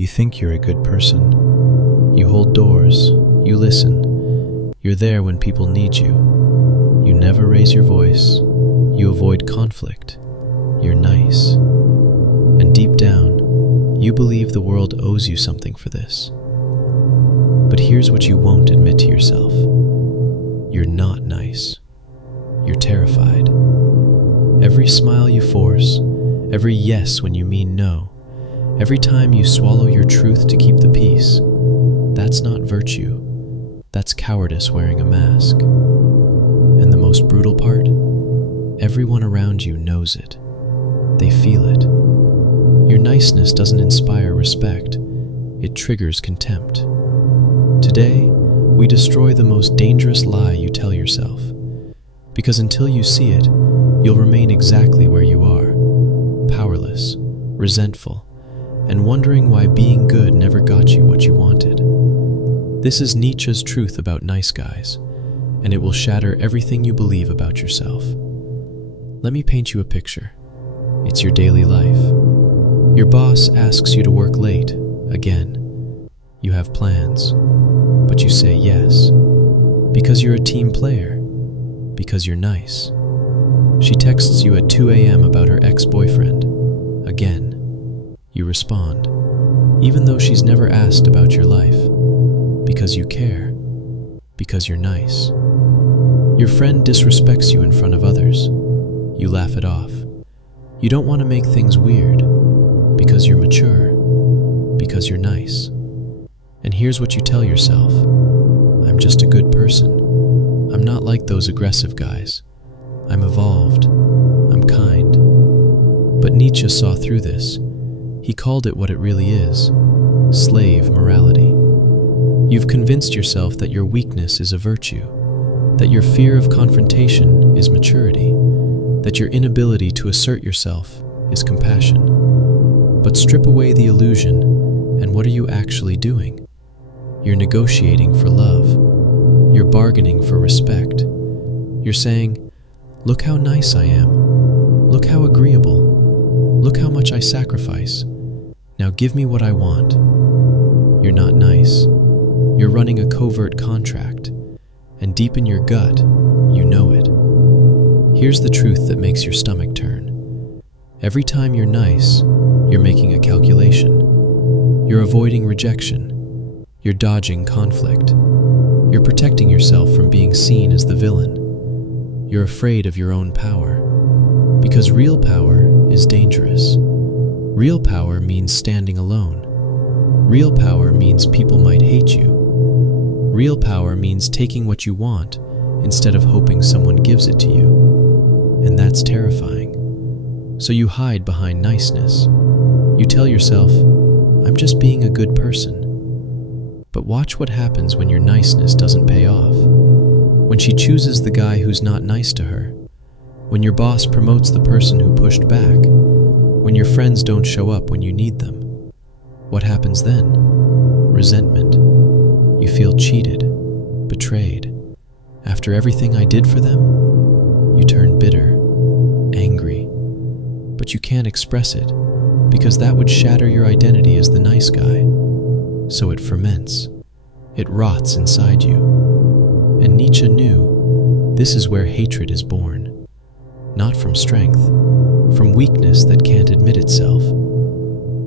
You think you're a good person. You hold doors. You listen. You're there when people need you. You never raise your voice. You avoid conflict. You're nice. And deep down, you believe the world owes you something for this. But here's what you won't admit to yourself. You're not nice. You're terrified. Every smile you force, every yes when you mean no, every time you swallow your truth to keep the peace, that's not virtue. That's cowardice wearing a mask. And the most brutal part? Everyone around you knows it. They feel it. Your niceness doesn't inspire respect. It triggers contempt. Today, we destroy the most dangerous lie you tell yourself. Because until you see it, you'll remain exactly where you are, powerless, resentful, and wondering why being good never got you what you wanted. This is Nietzsche's truth about nice guys, and it will shatter everything you believe about yourself. Let me paint you a picture. It's your daily life. Your boss asks you to work late, again. You have plans, but you say yes, because you're a team player, because you're nice. She texts you at 2 a.m. about her ex-boyfriend, again. You respond, even though she's never asked about your life, because you care, because you're nice. Your friend disrespects you in front of others. You laugh it off. You don't want to make things weird, because you're mature, because you're nice. And here's what you tell yourself. I'm just a good person. I'm not like those aggressive guys. I'm evolved. I'm kind. But Nietzsche saw through this. He called it what it really is, slave morality. You've convinced yourself that your weakness is a virtue, that your fear of confrontation is maturity, that your inability to assert yourself is compassion. But strip away the illusion, and what are you actually doing? You're negotiating for love. You're bargaining for respect. You're saying, look how nice I am. Look how agreeable. Look how much I sacrifice. Now give me what I want. You're not nice. You're running a covert contract. And deep in your gut, you know it. Here's the truth that makes your stomach turn. Every time you're nice, you're making a calculation. You're avoiding rejection. You're dodging conflict. You're protecting yourself from being seen as the villain. You're afraid of your own power. Because real power is dangerous. Real power means standing alone. Real power means people might hate you. Real power means taking what you want instead of hoping someone gives it to you. And that's terrifying. So you hide behind niceness. You tell yourself, I'm just being a good person. But watch what happens when your niceness doesn't pay off. When she chooses the guy who's not nice to her. When your boss promotes the person who pushed back. When your friends don't show up when you need them. What happens then? Resentment. You feel cheated, betrayed. After everything I did for them, you turn bitter, angry. But you can't express it, because that would shatter your identity as the nice guy. So it ferments. It rots inside you. And Nietzsche knew this is where hatred is born. Not from strength, from weakness that can't admit itself.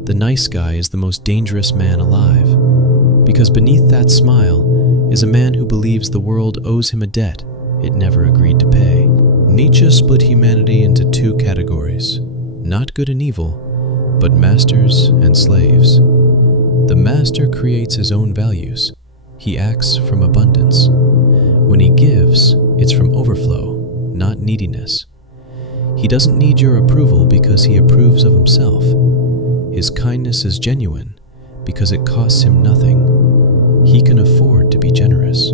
The nice guy is the most dangerous man alive, because beneath that smile is a man who believes the world owes him a debt it never agreed to pay. Nietzsche split humanity into two categories, not good and evil, but masters and slaves. The master creates his own values. He acts from abundance. When he gives, it's from overflow, not neediness. He doesn't need your approval because he approves of himself. His kindness is genuine because it costs him nothing. He can afford to be generous.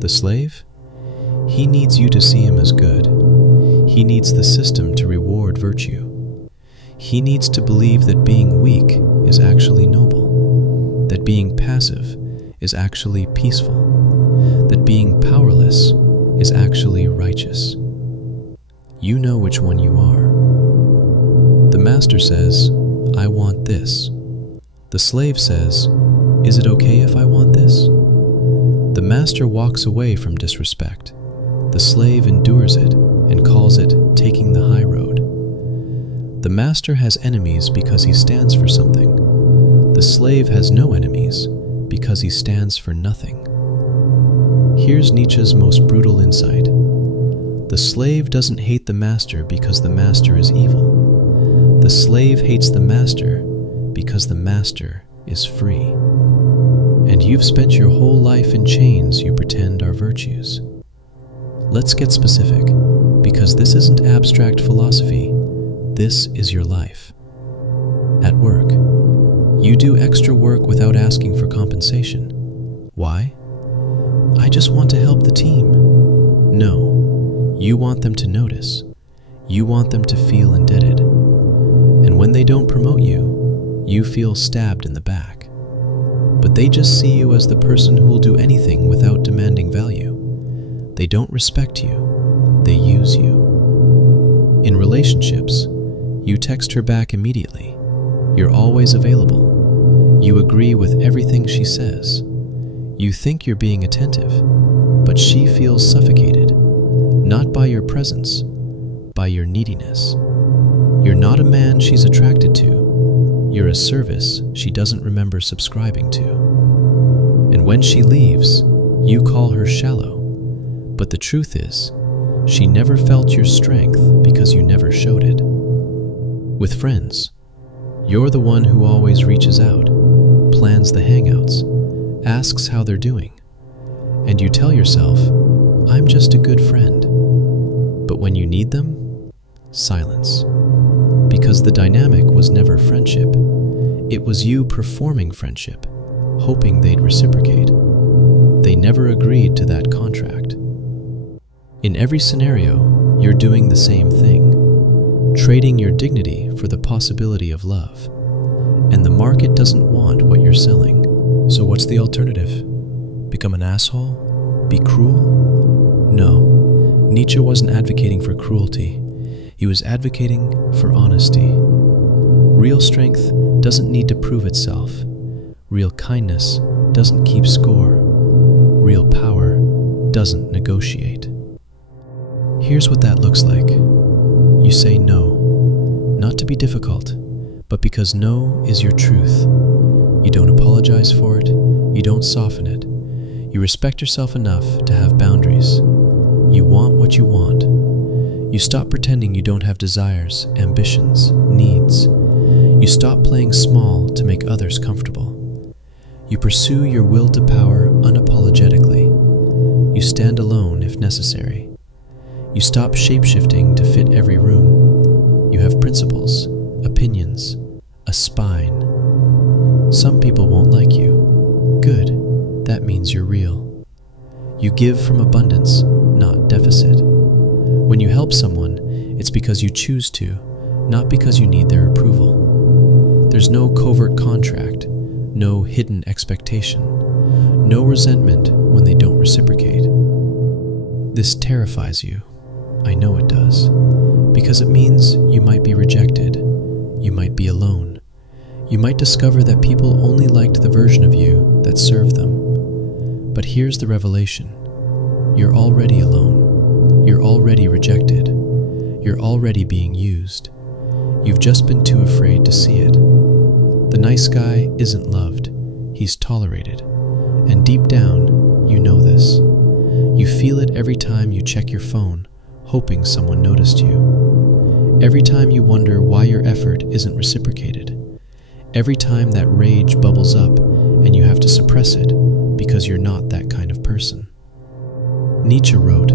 The slave? He needs you to see him as good. He needs the system to reward virtue. He needs to believe that being weak is actually noble, that being passive is actually peaceful, that being powerless is actually righteous. You know which one you are. The master says, I want this. The slave says, "Is it okay if I want this?" The master walks away from disrespect. The slave endures it and calls it taking the high road. The master has enemies because he stands for something. The slave has no enemies because he stands for nothing. Here's Nietzsche's most brutal insight. The slave doesn't hate the master because the master is evil. The slave hates the master because the master is free. And you've spent your whole life in chains you pretend are virtues. Let's get specific, because this isn't abstract philosophy. This is your life. At work, you do extra work without asking for compensation. Why? I just want to help the team. No, you want them to notice. You want them to feel indebted. And when they don't promote you, you feel stabbed in the back. But they just see you as the person who will do anything without demanding value. They don't respect you, they use you. In relationships, you text her back immediately. You're always available. You agree with everything she says. You think you're being attentive, but she feels suffocated, not by your presence, by your neediness. You're not a man she's attracted to. You're a service she doesn't remember subscribing to. And when she leaves, you call her shallow. But the truth is, she never felt your strength because you never showed it. With friends, you're the one who always reaches out, plans the hangouts, asks how they're doing, and you tell yourself, "I'm just a good friend." But when you need them, silence. Because the dynamic was never friendship. It was you performing friendship, hoping they'd reciprocate. They never agreed to that contract. In every scenario, you're doing the same thing, trading your dignity for the possibility of love. And the market doesn't want what you're selling. So what's the alternative? Become an asshole? Be cruel? No, Nietzsche wasn't advocating for cruelty. He was advocating for honesty. Real strength doesn't need to prove itself. Real kindness doesn't keep score. Real power doesn't negotiate. Here's what that looks like. You say no, not to be difficult, but because no is your truth. You don't apologize for it, you don't soften it. You respect yourself enough to have boundaries. You want what you want. You stop pretending you don't have desires, ambitions, needs. You stop playing small to make others comfortable. You pursue your will to power unapologetically. You stand alone if necessary. You stop shape-shifting to fit every room. You have principles, opinions, a spine. Some people won't like you. Good, that means you're real. You give from abundance, not deficit. When you help someone, it's because you choose to, not because you need their approval. There's no covert contract, no hidden expectation, no resentment when they don't reciprocate. This terrifies you. I know it does, because it means you might be rejected, you might be alone. You might discover that people only liked the version of you that served them. But here's the revelation. You're already alone. You're already rejected. You're already being used. You've just been too afraid to see it. The nice guy isn't loved. He's tolerated. And deep down, you know this. You feel it every time you check your phone, hoping someone noticed you. Every time you wonder why your effort isn't reciprocated. Every time that rage bubbles up and you have to suppress it because you're not that kind of person. Nietzsche wrote,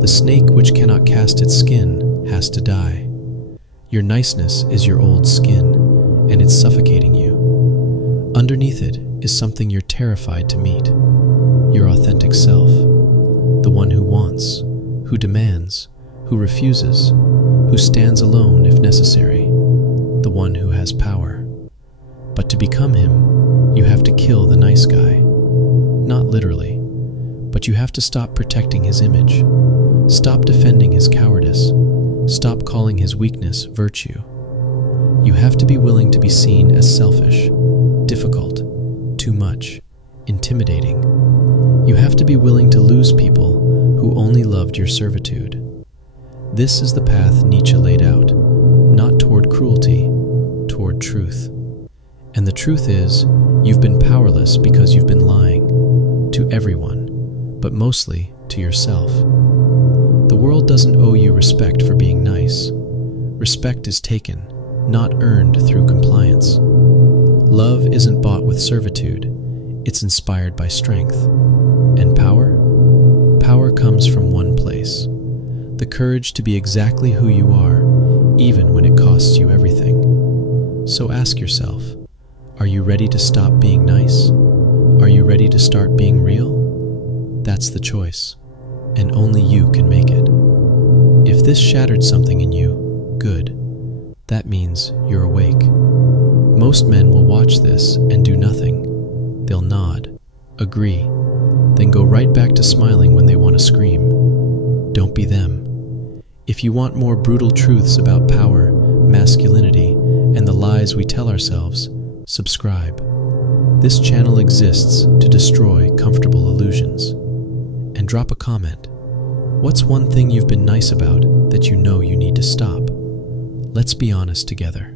"The snake which cannot cast its skin has to die." Your niceness is your old skin, and it's suffocating you. Underneath it is something you're terrified to meet. Your authentic self. The one who wants, who demands, who refuses, who stands alone if necessary. The one who has power. But to become him, you have to kill the nice guy. Not literally, but you have to stop protecting his image. Stop defending his cowardice. Stop calling his weakness virtue. You have to be willing to be seen as selfish, difficult, too much, intimidating. You have to be willing to lose people who only loved your servitude. This is the path Nietzsche laid out, not toward cruelty, toward truth. And the truth is, you've been powerless because you've been lying to everyone, but mostly to yourself. The world doesn't owe you respect for being nice. Respect is taken, not earned through compliance. Love isn't bought with servitude, it's inspired by strength. And power? Power comes from one place: the courage to be exactly who you are, even when it costs you everything. So ask yourself, are you ready to stop being nice? Are you ready to start being real? That's the choice, and only you can make it. If this shattered something in you, good. That means you're awake. Most men will watch this and do nothing. They'll nod, agree, then go right back to smiling when they want to scream. Don't be them. If you want more brutal truths about power, masculinity, and the lies we tell ourselves, subscribe. This channel exists to destroy comfortable illusions. And drop a comment. What's one thing you've been nice about that you know you need to stop? Let's be honest together.